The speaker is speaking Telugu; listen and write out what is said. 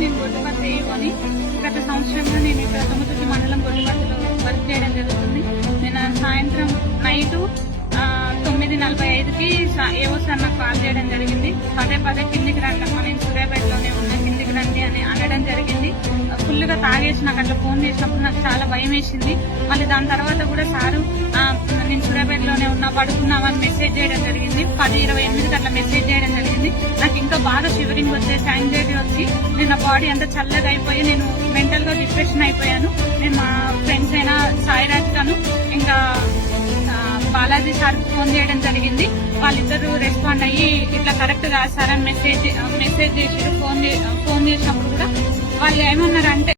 నేను గొడ్డుపత్తి అని గత సంవత్సరంలో నేను ఇక్కడ తుమ్మతుర్తి మండలం గొడ్డుపత్తిలో వర్క్ చేయడం జరుగుతుంది. నేను సాయంత్రం నైట్ 9:45కి ఏవో సార్ నాకు కాల్ చేయడం జరిగింది. పదే కిందికి రండి అమ్మా, నేను సూర్యాపేటలోనే ఉన్నా, కిందికి రండి అని అనడం జరిగింది. ఫుల్గా తాగేసి నాకు అట్లా ఫోన్ చేసినప్పుడు నాకు చాలా భయం వేసింది. మళ్ళీ దాని తర్వాత కూడా సారు నేను సూర్యాపేటలోనే ఉన్నా, పడుకున్నామని మెసేజ్ చేయడం జరిగింది. 10:28కి అట్లా మెసేజ్ చేయడం జరిగింది. నాకు ఇంకా బాగా షివరింగ్ వచ్చేసి, యాంగ్జైటీ వచ్చి నేను నా బాడీ అంతా చల్లగా అయిపోయి నేను మెంటల్ గా డిప్రెషన్ అయిపోయాను. నేను మా ఫ్రెండ్స్ అయినా సాయిరాజ్ గాను ఇంకా బాలాజీ సార్ ఫోన్ చేయడం జరిగింది. వాళ్ళిద్దరు రెస్పాండ్ అయ్యి ఇట్లా కరెక్ట్ కాదు సార్ అని మెసేజ్ చేసి ఫోన్ చేసినప్పుడు కూడా వాళ్ళు ఏమన్నారంటే